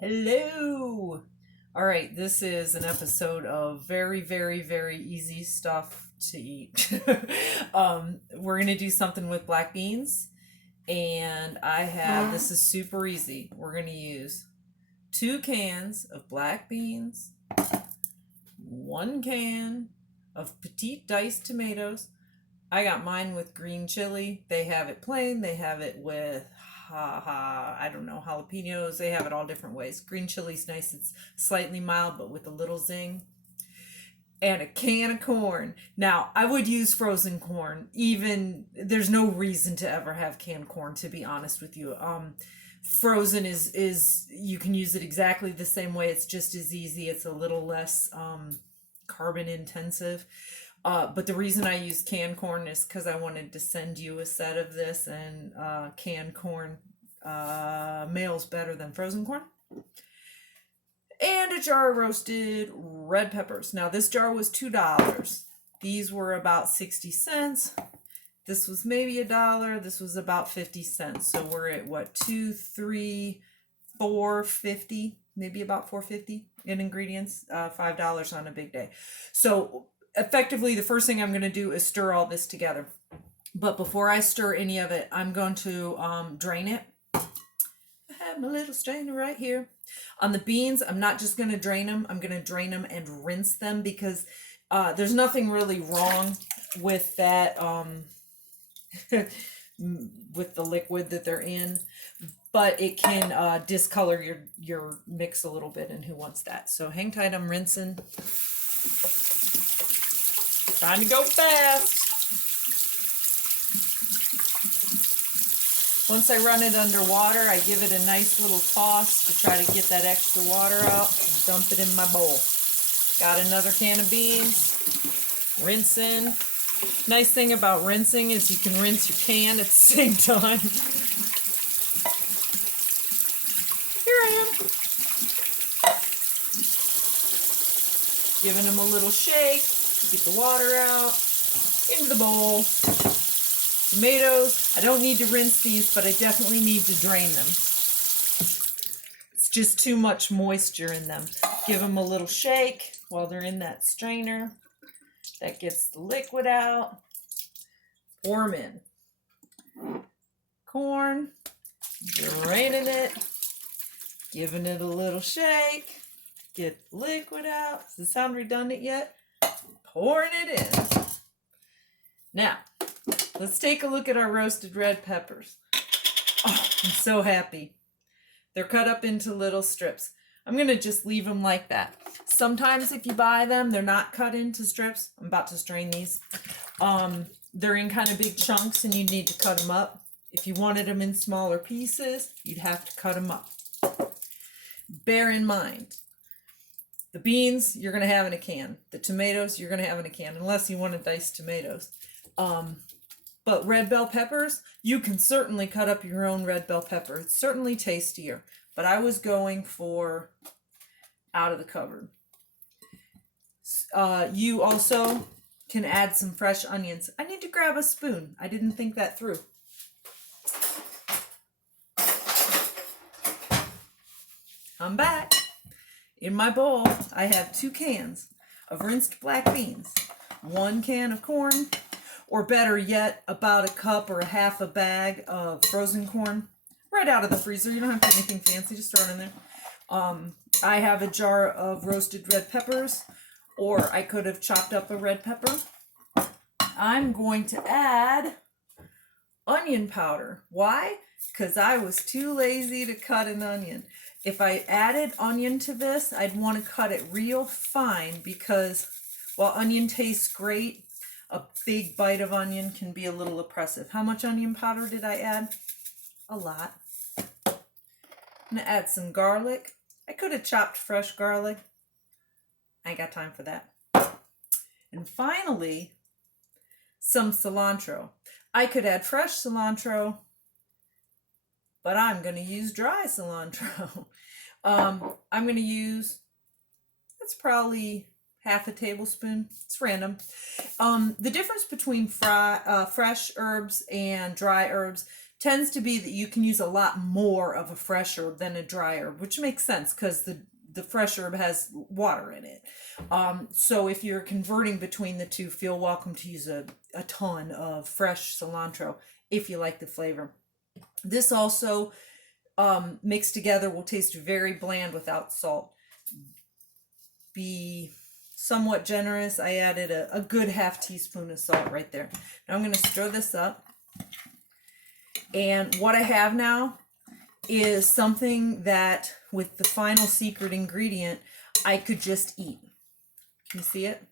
Hello. All right, this is an episode of very, very, very easy stuff to eat. We're going to do something with black beans, and this is super easy. We're going to use 2 cans of black beans, 1 can of petite diced tomatoes. I got mine with green chili. They have it plain, they have it with I don't know, jalapenos. They have it all different ways. Green chili's nice. It's slightly mild but with a little zing. And a can of corn. Now, I would use frozen corn. Even there's no reason to ever have canned corn, to be honest with you. Frozen is you can use it exactly the same way. It's just as easy. It's a little less carbon intensive. But the reason I used canned corn is because I wanted to send you a set of this, and canned corn mails better than frozen corn. And a jar of roasted red peppers. Now, this jar was $2. These were about 60 cents. This was maybe $1. This was about 50 cents. So we're at what, 2, 3, 4.50, maybe about 4.50 in ingredients, $5 on a big day. So effectively, the first thing I'm going to do is stir all this together. But before I stir any of it, I'm going to drain it. I have my little strainer right here. On the beans, I'm not just going to drain them. I'm going to drain them and rinse them because there's nothing really wrong with that, with the liquid that they're in. But it can discolor your mix a little bit, and who wants that? So hang tight, I'm rinsing. Trying to go fast. Once I run it underwater, I give it a nice little toss to try to get that extra water out and dump it in my bowl. Got another can of beans. Rinsing. Nice thing about rinsing is you can rinse your can at the same time. Here I am. Giving them a little shake. Get the water out, into the bowl. Tomatoes, I don't need to rinse these, but I definitely need to drain them. It's just too much moisture in them. Give them a little shake while they're in that strainer. That gets the liquid out. Pour them in. Corn, draining it, giving it a little shake. Get the liquid out. Does it sound redundant yet? Pouring it in. Now, let's take a look at our roasted red peppers. Oh, I'm so happy. They're cut up into little strips. I'm going to just leave them like that. Sometimes if you buy them, they're not cut into strips. I'm about to strain these. They're in kind of big chunks and you need to cut them up. If you wanted them in smaller pieces, you'd have to cut them up. Bear in mind, the beans, you're going to have in a can. The tomatoes, you're going to have in a can, unless you want to dice tomatoes. But red bell peppers, you can certainly cut up your own red bell pepper. It's certainly tastier. But I was going for out of the cupboard. You also can add some fresh onions. I need to grab a spoon. I didn't think that through. I'm back. In my bowl, I have 2 cans of rinsed black beans, 1 can of corn, or better yet, about a cup or a half a bag of frozen corn, right out of the freezer. You don't have to do anything fancy, just throw it in there. I have a jar of roasted red peppers, or I could have chopped up a red pepper. I'm going to add onion powder. Why? Because I was too lazy to cut an onion. If I added onion to this, I'd want to cut it real fine because while onion tastes great, a big bite of onion can be a little oppressive. How much onion powder did I add? A lot. I'm going to add some garlic. I could have chopped fresh garlic. I ain't got time for that. And finally, some cilantro. I could add fresh cilantro, but I'm going to use dry cilantro. I'm going to use, that's probably half a tablespoon. It's random. The difference between fresh herbs and dry herbs tends to be that you can use a lot more of a fresh herb than a dry herb, which makes sense because the fresh herb has water in it. So if you're converting between the two, feel welcome to use a ton of fresh cilantro if you like the flavor. This also mixed together will taste very bland without salt. Be somewhat generous. I added a good half teaspoon of salt right there. Now I'm going to stir this up. And what I have now is something that, with the final secret ingredient, I could just eat. Can you see it?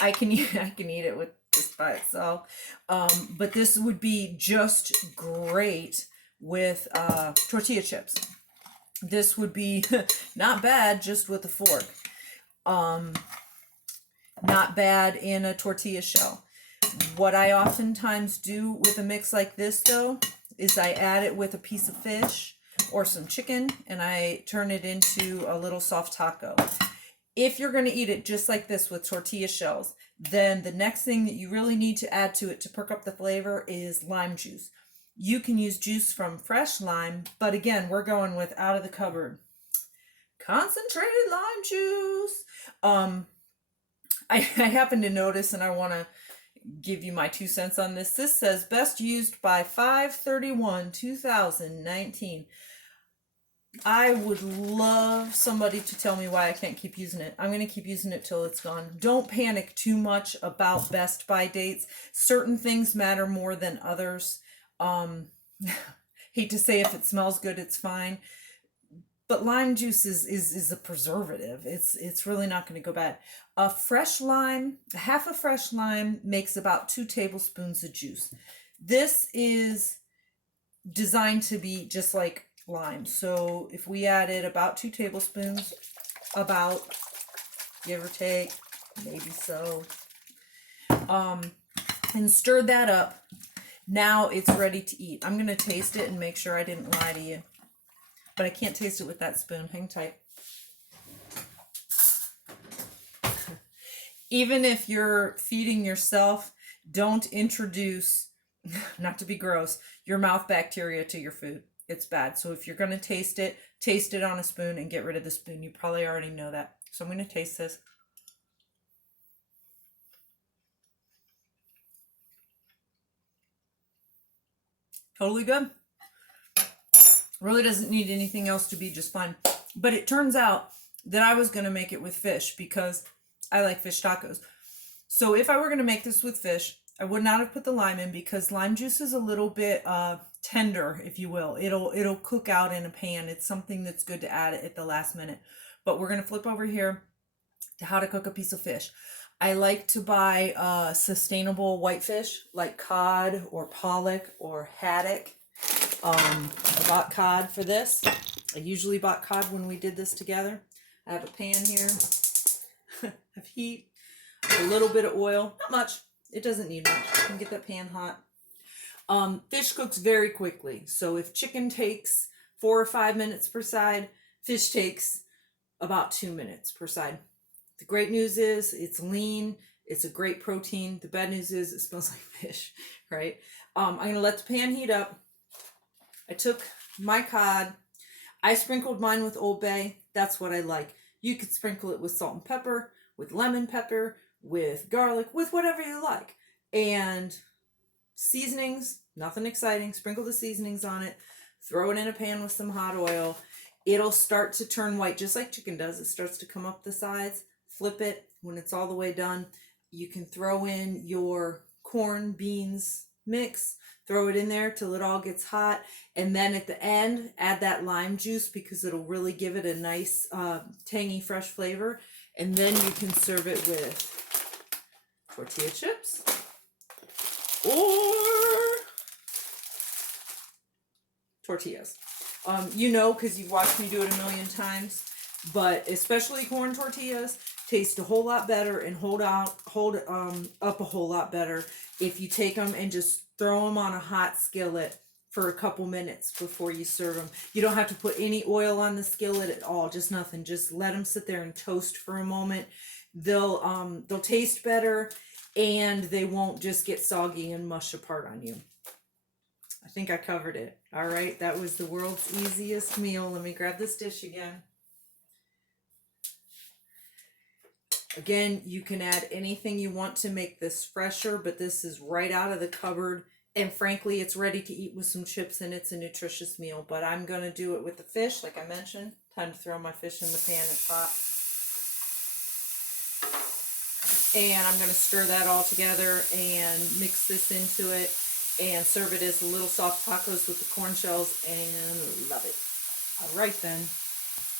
I can eat it with just by itself. But this would be just great with tortilla chips. This would be not bad just with a fork. Not bad in a tortilla shell. What I oftentimes do with a mix like this, though, is I add it with a piece of fish or some chicken, and I turn it into a little soft taco. If you're going to eat it just like this with tortilla shells, then the next thing that you really need to add to it to perk up the flavor is lime juice. You can use juice from fresh lime, but again, we're going with out of the cupboard concentrated lime juice. I happen to notice, and I want to give you my 2 cents on this. This says best used by 5/31/2019. I would love somebody to tell me why I can't keep using it. I'm going to keep using it till it's gone. Don't panic too much about best by dates. Certain things matter more than others. Hate to say if it smells good, it's fine. But lime juice is a preservative. It's really not going to go bad. Half a fresh lime makes about 2 tablespoons of juice. This is designed to be just like lime. So if we added about 2 tablespoons, about, give or take, maybe so, and stir that up, now it's ready to eat. I'm going to taste it and make sure I didn't lie to you. But I can't taste it with that spoon. Hang tight. Even if you're feeding yourself, don't introduce, not to be gross, your mouth bacteria to your food. It's bad. So if you're going to taste it on a spoon and get rid of the spoon. You probably already know that. So I'm going to taste this. Totally good. Really doesn't need anything else to be just fine. But it turns out that I was going to make it with fish because I like fish tacos. So if I were going to make this with fish, I would not have put the lime in because lime juice is a little bit tender, if you will. It'll cook out in a pan. It's something that's good to add at the last minute. But we're going to flip over here to how to cook a piece of fish. I like to buy sustainable whitefish like cod or pollock or haddock. I bought cod for this. I usually bought cod when we did this together. I have a pan here. I have heat, a little bit of oil, not much. It doesn't need much. You can get that pan hot. Fish cooks very quickly. So if chicken takes 4 or 5 minutes per side, fish takes about 2 minutes per side. The great news is it's lean. It's a great protein. The bad news is it smells like fish, right? I'm going to let the pan heat up. I took my cod. I sprinkled mine with Old Bay. That's what I like. You could sprinkle it with salt and pepper, with lemon pepper, with garlic, with whatever you like. And seasonings, nothing exciting. Sprinkle the seasonings on it. Throw it in a pan with some hot oil. It'll start to turn white just like chicken does. It starts to come up the sides. Flip it. When it's all the way done, you can throw in your corn, beans mix. Throw it in there till it all gets hot. And then at the end, add that lime juice because it'll really give it a nice tangy, fresh flavor. And then you can serve it with tortilla chips or tortillas. You know, because you've watched me do it a million times, but especially corn tortillas taste a whole lot better and hold up a whole lot better if you take them and just throw them on a hot skillet for a couple minutes before you serve them. You don't have to put any oil on the skillet at all, just nothing. Just let them sit there and toast for a moment. They'll taste better and they won't just get soggy and mush apart on you. I I think I covered it. All right, that was the world's easiest meal. Let me grab this dish again. Again, you can add anything you want to make this fresher, but this is right out of the cupboard. And frankly, it's ready to eat with some chips and it's a nutritious meal. But I'm going to do it with the fish, like I mentioned. Time to throw my fish in the pan. It's hot. And I'm going to stir that all together and mix this into it and serve it as little soft tacos with the corn shells and love it. All right then.